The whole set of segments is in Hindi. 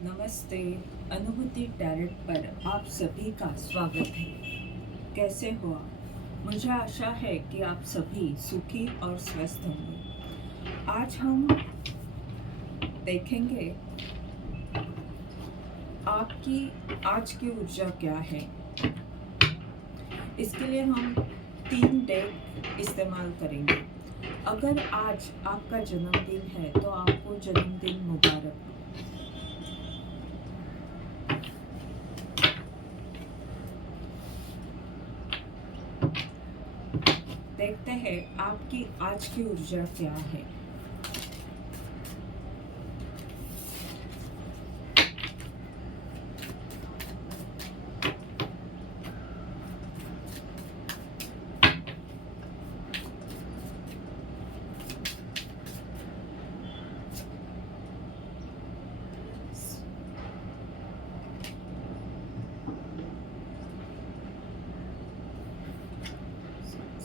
नमस्ते। अनुभूति टैलेंट पर आप सभी का स्वागत है। कैसे हो आप? मुझे आशा है कि आप सभी सुखी और स्वस्थ होंगे। आज हम देखेंगे आपकी आज की ऊर्जा क्या है। इसके लिए हम 3 डेक इस्तेमाल करेंगे। अगर आज आपका जन्मदिन है तो आपको जन्मदिन मुबारक। देखते हैं आपकी आज की ऊर्जा क्या है।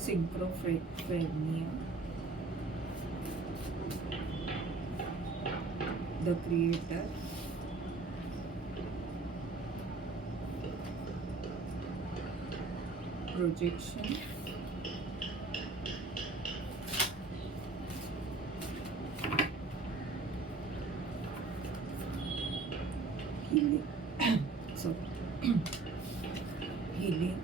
Synchrofrenia, the creator, projection, healing, sorry, healing,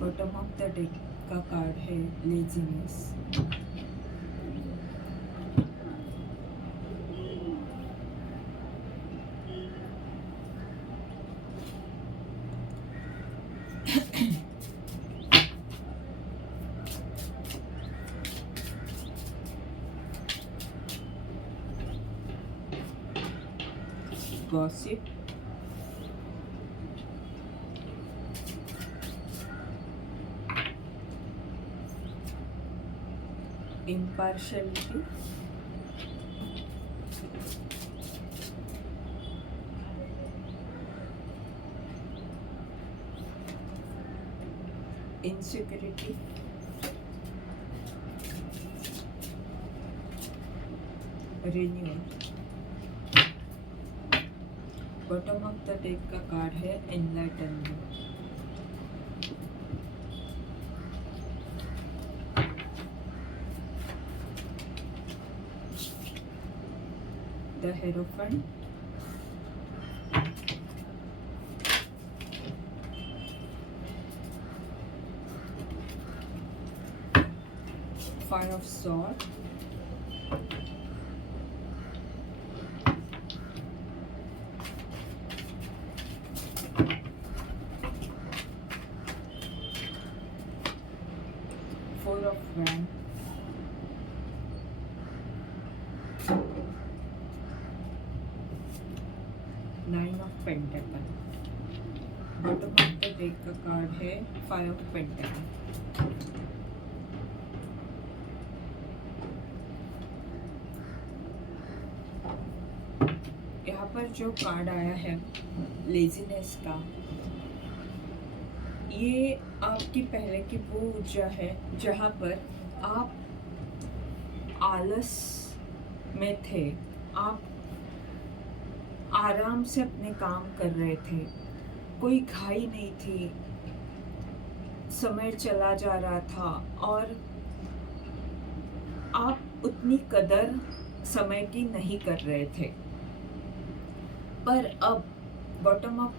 bottom of the deck का कार्ड है laziness, gossip, impartiality, insecurity, renewal। Bottom of the deck का कार्ड है enlightenment, the hierophant, five of sword, four of wand, nine of pentacle. Bottom of the deck का कार्ड है फाइव ऑफ पेंटेकल। यहाँ पर जो कार्ड आया है लेजीनेस का, ये आपकी पहले की वो ऊर्जा है जहाँ पर आप आलस में थे, आप आराम से अपने काम कर रहे थे, कोई घाई नहीं थी, समय चला जा रहा था और आप उतनी कदर समय की नहीं कर रहे थे। पर अब बॉटम ऑफ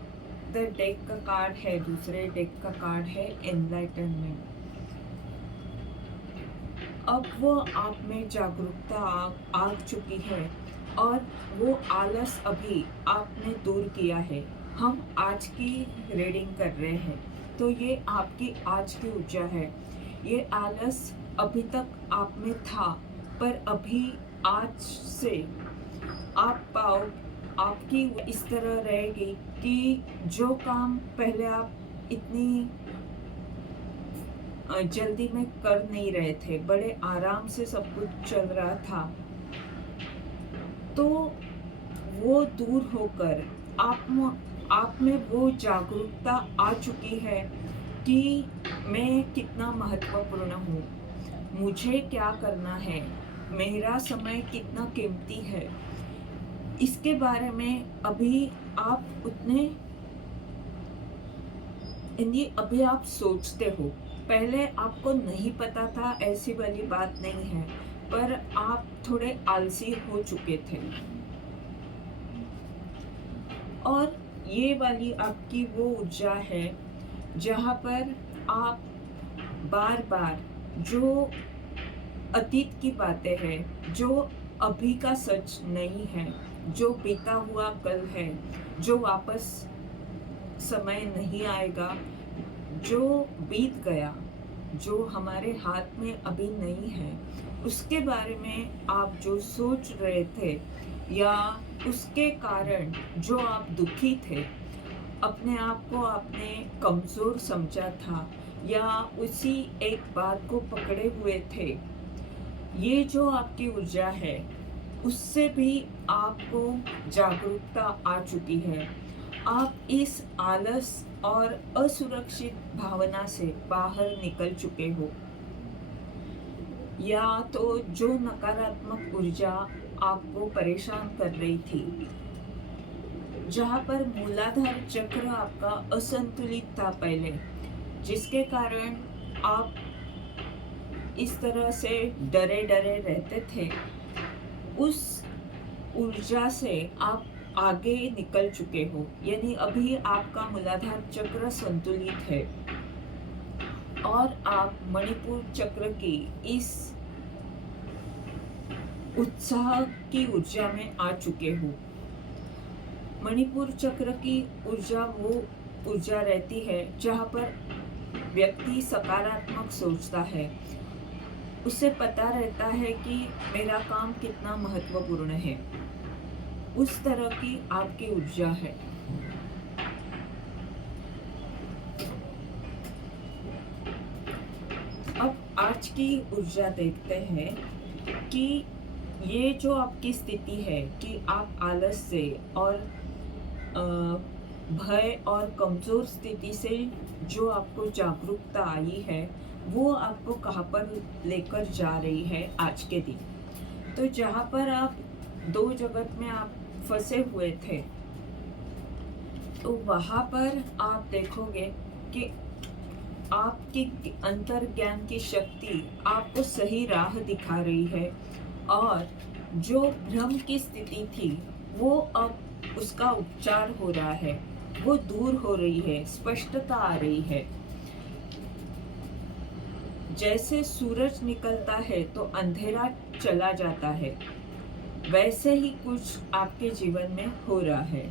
द डेक का कार्ड है, दूसरे डेक का कार्ड है एनलाइटनमेंट। अब वो आप में जागरूकता आ चुकी है और वो आलस अभी आपने दूर किया है। हम आज की रीडिंग कर रहे हैं तो ये आपकी आज की ऊर्जा है। ये आलस अभी तक आप में था पर अभी आज से आपकी इस तरह रहेगी कि जो काम पहले आप इतनी जल्दी में कर नहीं रहे थे, बड़े आराम से सब कुछ चल रहा था, तो वो दूर होकर आप में वो जागरूकता आ चुकी है कि मैं कितना महत्वपूर्ण हूँ, मुझे क्या करना है, मेरा समय कितना कीमती है, इसके बारे में अभी आप उतने यानी अभी आप सोचते हो। पहले आपको नहीं पता था, ऐसी वाली बात नहीं है, पर आप थोड़े आलसी हो चुके थे। और ये वाली आपकी वो ऊर्जा है जहाँ पर आप बार बार जो अतीत की बातें हैं, जो अभी का सच नहीं है, जो बीता हुआ कल है, जो वापस समय नहीं आएगा, जो बीत गया, जो हमारे हाथ में अभी नहीं है, उसके बारे में आप जो सोच रहे थे या उसके कारण जो आप दुखी थे, अपने आप को आपने कमज़ोर समझा था या उसी एक बात को पकड़े हुए थे, ये जो आपकी ऊर्जा है उससे भी आपको जागरूकता आ चुकी है। आप इस आलस और असुरक्षित भावना से बाहर निकल चुके हो, या तो जो नकारात्मक ऊर्जा आपको परेशान कर रही थी, जहाँ पर मूलाधार चक्र आपका असंतुलित था पहले, जिसके कारण आप इस तरह से डरे डरे रहते थे, उस ऊर्जा से आप आगे निकल चुके हो। यानी अभी आपका मूलाधार चक्र संतुलित है और आप मणिपुर चक्र की इस उत्साह की ऊर्जा में आ चुके हो। मणिपुर चक्र की ऊर्जा वो ऊर्जा रहती है जहाँ पर व्यक्ति सकारात्मक सोचता है, उसे पता रहता है कि मेरा काम कितना महत्वपूर्ण है। उस तरह की आपकी ऊर्जा है। अब आज की ऊर्जा देखते हैं कि ये जो आपकी स्थिति है कि आप आलस से और भय और कमज़ोर स्थिति से जो आपको जागरूकता आई है, वो आपको कहाँ पर लेकर जा रही है आज के दिन। तो जहाँ पर आप दो जगत में आप फंसे हुए थे, तो वहाँ पर आप देखोगे कि आपकी अंतर्ज्ञान की शक्ति आपको सही राह दिखा रही है और जो भ्रम की स्थिति थी वो अब उसका उपचार हो रहा है, वो दूर हो रही है, स्पष्टता आ रही है। जैसे सूरज निकलता है तो अंधेरा चला जाता है, वैसे ही कुछ आपके जीवन में हो रहा है।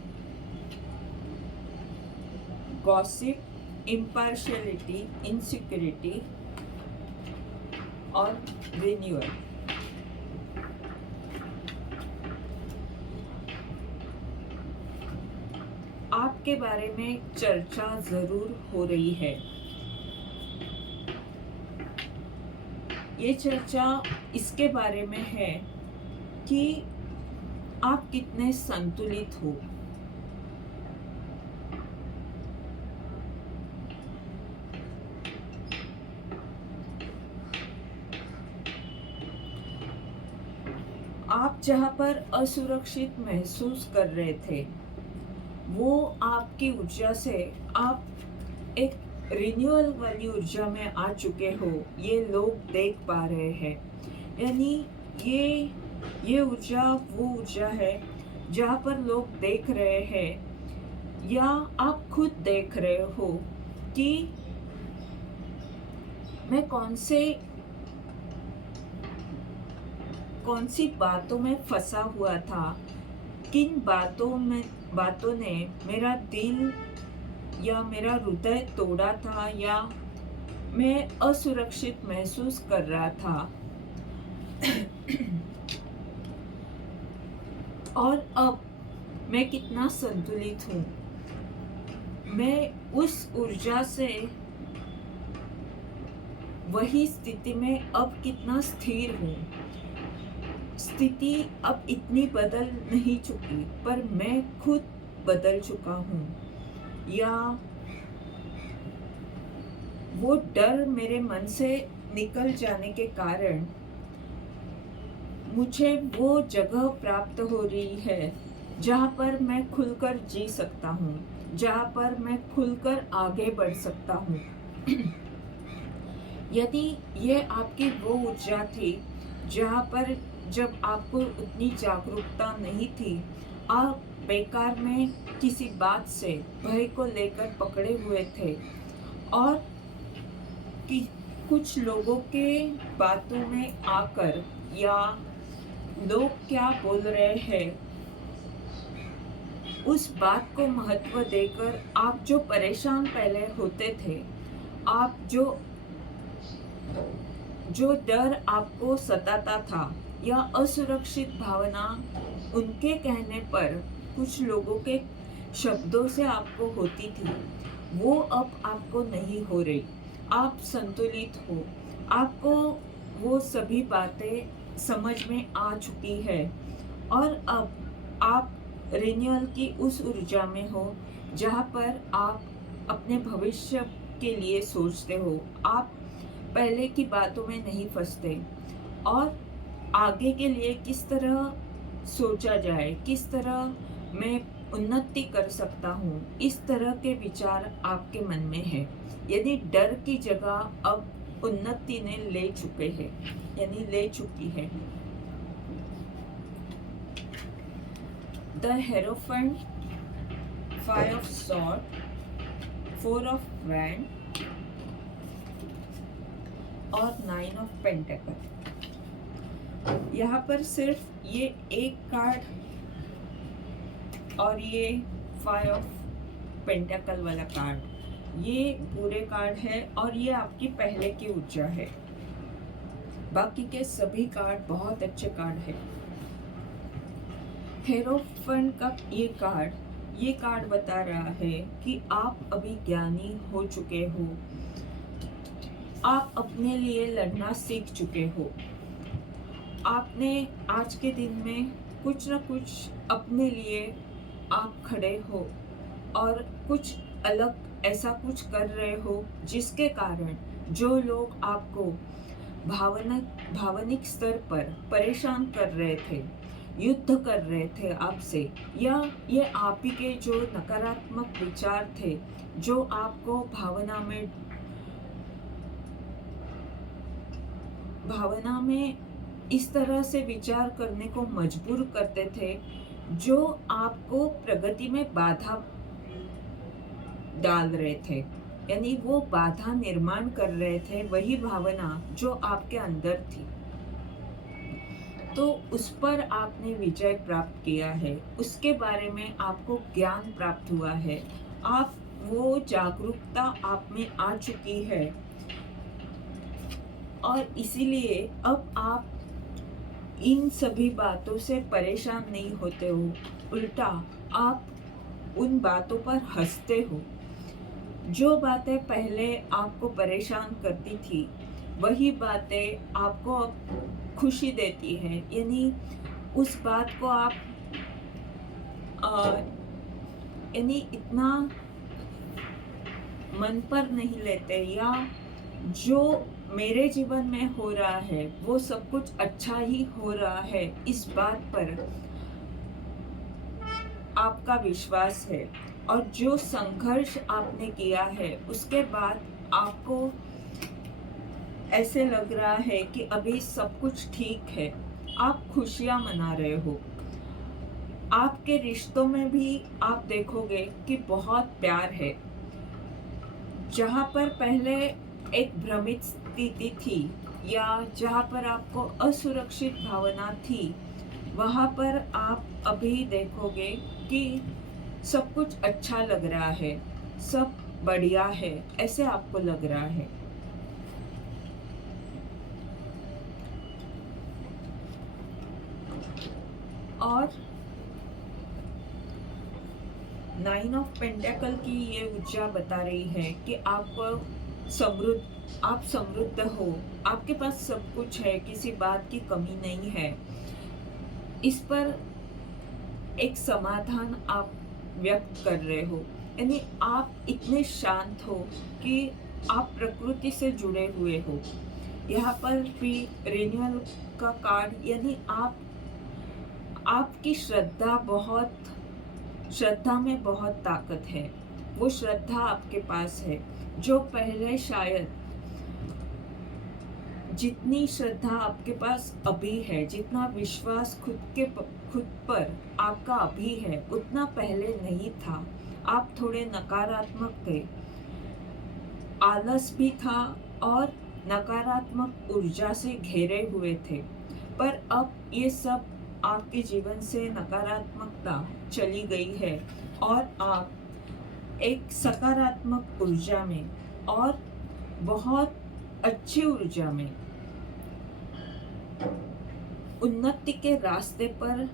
गॉसिप, इम्पार्शियलिटी, इनसिक्योरिटी और रिन्यूअल। आपके बारे में चर्चा जरूर हो रही है। ये चर्चा इसके बारे में है कि आप कितने संतुलित हो। आप जहाँ पर असुरक्षित महसूस कर रहे थे, वो आपकी ऊर्जा से आप एक रिन्यूअल वाली ऊर्जा में आ चुके हो, ये लोग देख पा रहे हैं। यानी ये ऊर्जा वो ऊर्जा है जहाँ पर लोग देख रहे हैं या आप खुद देख रहे हो कि मैं कौन सी बातों में फंसा हुआ था, किन बातों ने मेरा दिल या मेरा हृदय तोड़ा था या मैं असुरक्षित महसूस कर रहा था। और अब मैं कितना संतुलित हूँ, मैं उस ऊर्जा से वही स्थिति में अब कितना स्थिर हूँ। स्थिति अब इतनी बदल नहीं चुकी, पर मैं खुद बदल चुका हूँ, या वो डर मेरे मन से निकल जाने के कारण मुझे वो जगह प्राप्त हो रही है जहाँ पर मैं खुलकर जी सकता हूँ, जहाँ पर मैं खुलकर आगे बढ़ सकता हूँ। यदि ये आपकी वो ऊर्जा थी जहाँ पर जब आपको उतनी जागरूकता नहीं थी, आप बेकार में किसी बात से भय को लेकर पकड़े हुए थे और कि कुछ लोगों के बातों में आकर या लोग क्या बोल रहे हैं उस बात को महत्व देकर आप जो परेशान पहले होते थे, आप जो जो डर आपको सताता था या असुरक्षित भावना उनके कहने पर कुछ लोगों के शब्दों से आपको होती थी, वो अब आपको नहीं हो रही। आप संतुलित हो, आपको वो सभी बातें समझ में आ चुकी है और अब आप रिन्यूअल की उस ऊर्जा में हो जहाँ पर आप अपने भविष्य के लिए सोचते हो, आप पहले की बातों में नहीं फंसते और आगे के लिए किस तरह सोचा जाए, किस तरह मैं उन्नति कर सकता हूँ, इस तरह के विचार आपके मन में है। यदि डर की जगह अब उन्नति ने ले चुके हैं, यानी ले चुकी है। The hierophant, 5 of sword, 4 of wand और 9 ऑफ पेंटेकल। यहाँ पर सिर्फ ये एक कार्ड और ये 5 ऑफ पेंटेकल वाला कार्ड, ये पूरे कार्ड है और ये आपकी पहले की ऊर्जा है। बाकी के सभी कार्ड बहुत अच्छे कार्ड है। हेरोफेंट का ये कार्ड बता रहा है कि आप अभी ज्ञानी हो चुके हो, आप अपने लिए लड़ना सीख चुके हो, आपने आज के दिन में कुछ न कुछ अपने लिए आप खड़े हो और कुछ अलग ऐसा कुछ कर रहे हो जिसके कारण जो लोग आपको भावनिक स्तर पर परेशान कर रहे थे, युद्ध कर रहे थे आपसे, या ये आप ही के जो नकारात्मक विचार थे जो आपको भावना में इस तरह से विचार करने को मजबूर करते थे जो आपको प्रगति में बाधा डाल रहे थे, यानी वो बाधा निर्माण कर रहे थे, वही भावना जो आपके अंदर थी। तो उस पर आपने विजय प्राप्त किया है, उसके बारे में आपको ज्ञान प्राप्त हुआ है, आप वो जागरूकता आप में आ चुकी है और इसीलिए अब आप इन सभी बातों से परेशान नहीं होते हो, उल्टा आप उन बातों पर हंसते हो। जो बातें पहले आपको परेशान करती थी वही बातें आपको अब खुशी देती है, यानी उस बात को आप यानी इतना मन पर नहीं लेते, या जो मेरे जीवन में हो रहा है वो सब कुछ अच्छा ही हो रहा है, इस बात पर आपका विश्वास है और जो संघर्ष आपने किया है उसके बाद आपको ऐसे लग रहा है कि अभी सब कुछ ठीक है, आप खुशियां मना रहे हो। आपके रिश्तों में भी आप देखोगे कि बहुत प्यार है। जहाँ पर पहले एक भ्रमित स्थिति थी या जहाँ पर आपको असुरक्षित भावना थी, वहाँ पर आप अभी देखोगे कि सब कुछ अच्छा लग रहा है, सब बढ़िया है, ऐसे आपको लग रहा है। और 9 ऑफ पेंटेकल की ये ऊर्जा बता रही है कि आप समृद्ध हो, आपके पास सब कुछ है, किसी बात की कमी नहीं है। इस पर एक समाधान आप व्यक्त कर रहे हो, यानी आप इतने शांत हो कि आप प्रकृति से जुड़े हुए हो। यहाँ पर भी रिन्यूअल आपका कार्ड यानी आपकी श्रद्धा में बहुत ताकत है। वो श्रद्धा आपके पास है जो पहले शायद जितनी श्रद्धा आपके पास अभी है, जितना विश्वास खुद पर आपका अभी है, उतना पहले नहीं था। आप थोड़े नकारात्मक थे, आलस भी था और नकारात्मक ऊर्जा से घेरे हुए थे। पर अब ये सब आपके जीवन से नकारात्मकता चली गई है और आप एक सकारात्मक ऊर्जा में और बहुत अच्छी ऊर्जा में उन्नति के रास्ते पर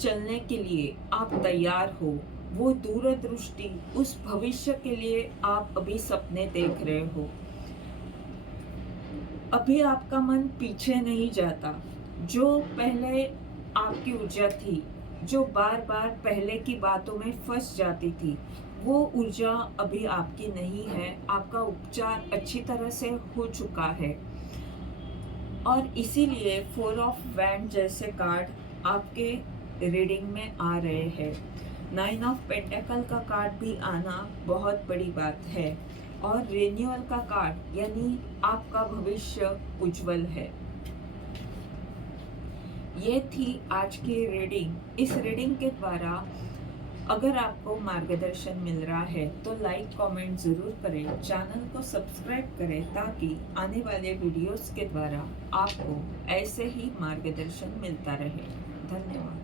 चलने के लिए आप तैयार हो। वो दूरदृष्टि, उस भविष्य के लिए आप अभी सपने देख रहे हो। अभी आपका मन पीछे नहीं जाता। जो पहले आपकी ऊर्जा थी, जो बार बार पहले की बातों में फंस जाती थी, वो ऊर्जा अभी आपकी नहीं है। आपका उपचार अच्छी तरह से हो चुका है और इसीलिए 4 ऑफ वैंड जैसे कार्ड आपके रीडिंग में आ रहे हैं। 9 ऑफ पेंटेकल का कार्ड भी आना बहुत बड़ी बात है और रिन्यूअल का कार्ड यानी आपका भविष्य उज्जवल है। ये थी आज की रीडिंग। इस रीडिंग के द्वारा अगर आपको मार्गदर्शन मिल रहा है तो लाइक कमेंट ज़रूर करें, चैनल को सब्सक्राइब करें ताकि आने वाले वीडियोस के द्वारा आपको ऐसे ही मार्गदर्शन मिलता रहे। धन्यवाद।